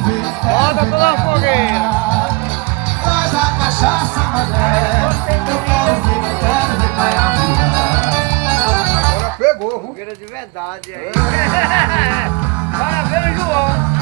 Bota pela fogueira. Traz a cachaça, mané. Eu quero ver caiaque. Agora pegou, viu? Fogueira de verdade aí. Parabéns, João.